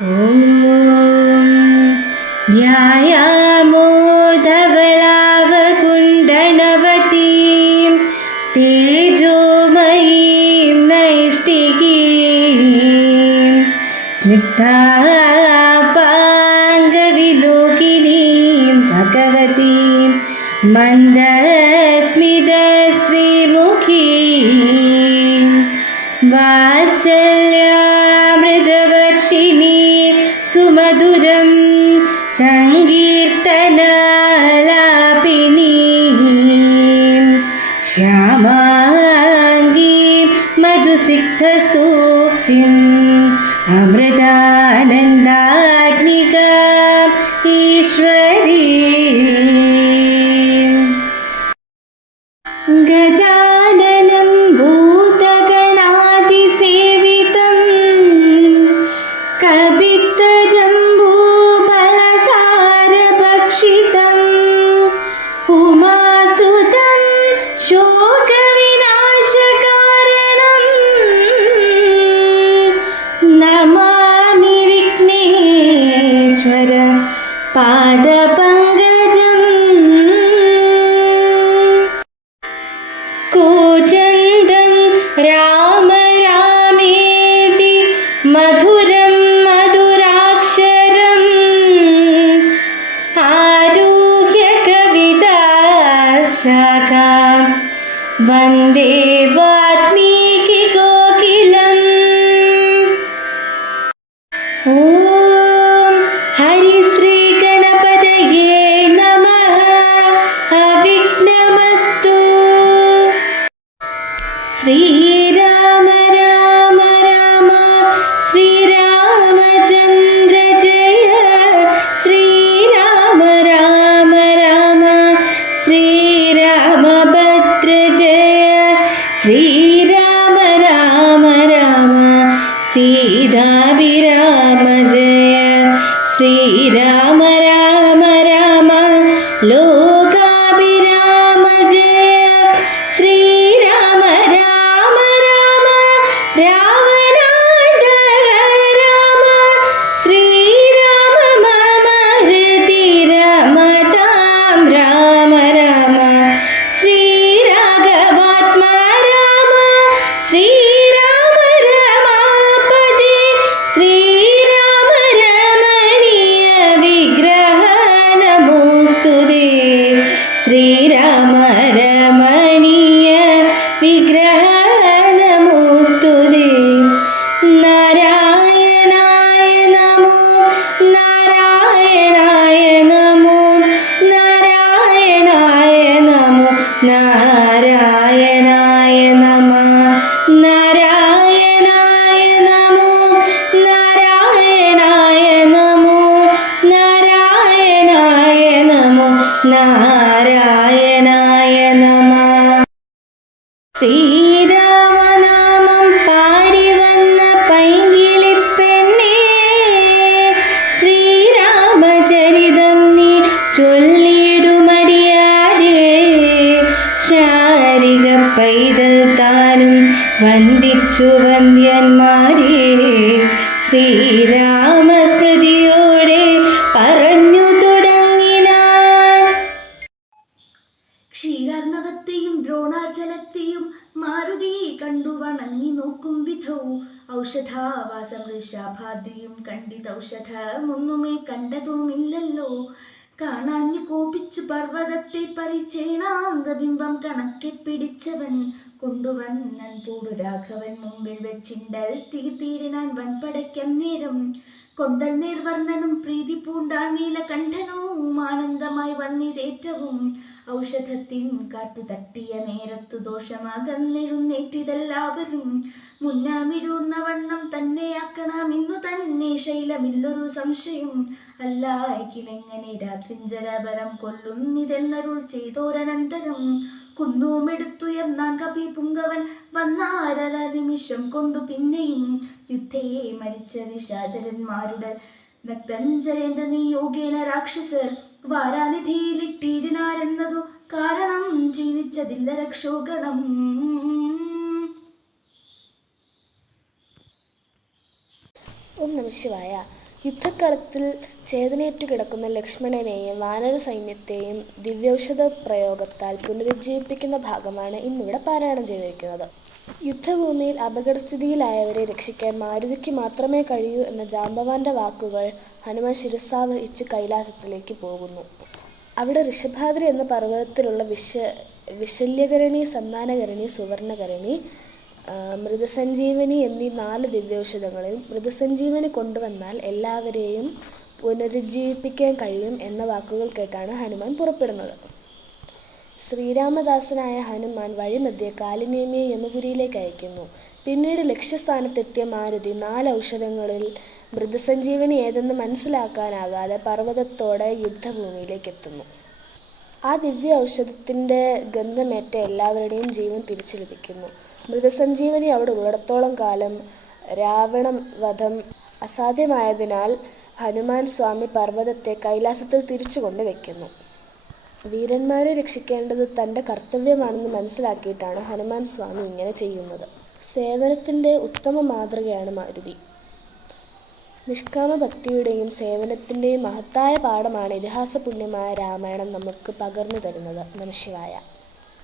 ഓം ധ്യായാമോ ധവളാവകുണ്ഡനവതീം തേജോമയീം നൈഷ്ഠികീം സ്നിഗ്ധാപാംഗവിലോകിനീം ഭഗവതീം മന്ദസ്മിതശ്രീമുഖീം വാത്സല്യാമൃതവർഷിണീം സുമധുരം സങ്കീർത്തനാലാപിനീം ശ്യാമാംഗീം മധുസിക്തസൂക്തിം അമൃതാനന്ദാഗ്നികാം ഈശ്വരീം ഗജാനനം ഭൂതഗണാതിസേവിതം കപിത്തജംബൂഫലസാരഭക്ഷിതം ഉമാസുതം ശോകവിനാശകാരണം നമാമി വിഘ്നേശ്വര പാദപങ്കജം കൂജന്തം രാമ രാമേതി മധുരം മധുരാക്ഷരം ആരുഹ്യ കവിതാശാഖാം വന്ദേ വാൽമീകി കോകിലം. ഓം ഹരിശ്രീ ഗണപതയേ നമഃ. അവിഘ്നമസ്തു. ശ്രീരാമ രാമ രാമ ശ്രീരാമചന്ദ്ര ജയ. ശ്രീരാമ രാമ രാമ ശ്രീരാമഭദ്ര ജയ. ശ്രീരാമ രാമ രാമ സീതാഭിരാമ ജയ. ശ്രീരാമ രാമ രാമ ലോകാഭിരാമ ജയ. ശ്രീരാമ രാമ രാമ രാവണാന്തക രാമ. ശ്രീരാമ മമ ഹൃദി രമതാം രാമ രാമ. ശ്രീരാഘവാത്മാ രാമ. ശ്രീരാമ രമാപതി. ശ്രീരാമ രമണീയ വിഗ്രഹ നമോസ്തുതേ. ശ്രീരാമ രമണീയ വിഗ്രഹ നമോസ്തുതേ. നാരായണായ നമോ നാരായണായ നമോ നാരായണായ നമോ നാരായണായ നമ. നാരായണായ നമോ നാരായണായ നമോ നാരായണായ നമോ നാരായണായ നമ. ശ്രീരാമനാമം പാടി വന്ന പൈങ്കിളിപ്പെണ്ണേ, ശ്രീരാമചരിതം നീ ചൊല്ലിടുമടിയാതെ. ശാരിക പൈതൽ താനും വന്ദിച്ചു വന്ദ്യന്മാരെ. ശ്രീരാമസ്മൃതിയോടെ പറഞ്ഞു തുടങ്ങിനാൻ. ക്ഷീരാർണവത്തെയും ദ്രോണാചലത്തെയും മാരുതി കണ്ടു വണങ്ങി നോക്കും വിധവും ഔഷധാവാസമൃഷാഭാദ്രിയും കണ്ടിതൗഷധമൊന്നുമേ കണ്ടതുമില്ലല്ലോ. കാണാഞ്ഞു കോപിച്ചു പർവ്വതത്തെ പരിചേണാംഗബിംബം കണക്കെ പിടിച്ചവൻ കൊണ്ടുവന്നൻ പൂടു രാഘവൻ മുമ്പിൽ വെച്ചിണ്ടൽ തീർത്തിയിടാൻ വൻപടയ്ക്കം നേരം. കൊണ്ടൽ നേർവർണ്ണനും പ്രീതി പൂണ്ടാൻ നീലകണ്ഠനും ആനന്ദമായി വന്നിതേറ്റവും. ഔഷധത്തിൻ കാത്തു തട്ടിയ നേരത്തു ദോഷമാകന്നെഴുന്നേറ്റിതെല്ലാവരും. മുന്നാമിരുന്ന വണ്ണം തന്നെയാക്കണം ഇന്നു തന്നെ ശൈലമില്ലൊരു സംശയം. അല്ലായിക്കിലെങ്ങനെ രാത്രിഞ്ചരപരം കൊല്ലുന്നിതെന്നരുൾ ചെയ്തോരനന്തരം. കുന്നൂമെടുത്തുയർന്നാൻ കപി പുങ്കവൻ വന്നാരര നിമിഷം കൊണ്ടു പിന്നെയും. യുദ്ധേ മരിച്ച നിശാചരന്മാരുടെ നക്തഞ്ചരേന്ദ്ര നിയോഗേന രാക്ഷസർ വാരാനിധിയിലിട്ടിടിനാരെന്നതു കാരണം ജീവിച്ചതില്ല രക്ഷോഗണം. ഓം നമഃ ശിവായ. യുദ്ധക്കളത്തിൽ ചേതനയേറ്റു കിടക്കുന്ന ലക്ഷ്മണനെയും വാനര സൈന്യത്തെയും ദിവ്യൌഷധ പ്രയോഗത്താൽ പുനരുജ്ജീവിപ്പിക്കുന്ന ഭാഗമാണ് ഇന്നിവിടെ പാരായണം ചെയ്തിരിക്കുന്നത്. യുദ്ധഭൂമിയിൽ അപകടസ്ഥിതിയിലായവരെ രക്ഷിക്കാൻ മാരുതിക്ക് മാത്രമേ കഴിയൂ എന്ന ജാംബവാന്റെ വാക്കുകൾ ഹനുമാൻ ശിരസാവഹിച്ച് കൈലാസത്തിലേക്ക് പോകുന്നു. അവിടെ ഋഷഭാദ്രി എന്ന പർവ്വതത്തിലുള്ള വിശല്യകരണി, സന്താനകരണി, സുവർണകരണി, മൃതസഞ്ജീവനി എന്നീ 4 ദിവ്യൌഷധങ്ങളിൽ മൃതസഞ്ജീവനി കൊണ്ടുവന്നാൽ എല്ലാവരെയും പുനരുജ്ജീവിപ്പിക്കാൻ കഴിയും എന്ന വാക്കുകൾ കേട്ടാണ് ഹനുമാൻ പുറപ്പെടുന്നത്. ശ്രീരാമദാസനായ ഹനുമാൻ വഴിമധ്യേ കാലിനേമിയെ യമുപുരിയിലേക്ക് അയക്കുന്നു. പിന്നീട് ലക്ഷ്യസ്ഥാനത്തെത്തിയ മാരുതി 4 ഔഷധങ്ങളിൽ മൃതസഞ്ജീവനി ഏതെന്ന് മനസ്സിലാക്കാനാകാതെ പർവ്വതത്തോടെ യുദ്ധഭൂമിയിലേക്ക് എത്തുന്നു. ആ ദിവ്യ ഔഷധത്തിൻ്റെ ഗന്ധമേറ്റ എല്ലാവരുടെയും ജീവൻ തിരിച്ചു ലഭിക്കുന്നു. മൃതസഞ്ജീവനി അവിടെ ഉള്ളിടത്തോളം കാലം രാവണവധം അസാധ്യമായതിനാൽ ഹനുമാൻ സ്വാമി പർവ്വതത്തെ കൈലാസത്തിൽ തിരിച്ചു കൊണ്ടുവയ്ക്കുന്നു. വീരന്മാരെ രക്ഷിക്കേണ്ടത് തൻ്റെ കർത്തവ്യമാണെന്ന് മനസ്സിലാക്കിയിട്ടാണ് ഹനുമാൻ സ്വാമി ഇങ്ങനെ ചെയ്യുന്നത്. സേവനത്തിൻ്റെ ഉത്തമ മാതൃകയാണ് മാരുതി. നിഷ്കാമ ഭക്തിയുടെയും സേവനത്തിൻ്റെയും മഹത്തായ പാഠമാണ് ഇതിഹാസ പുണ്യമായ രാമായണം നമുക്ക് പകർന്നു തരുന്നത്. നമഃശിവായ.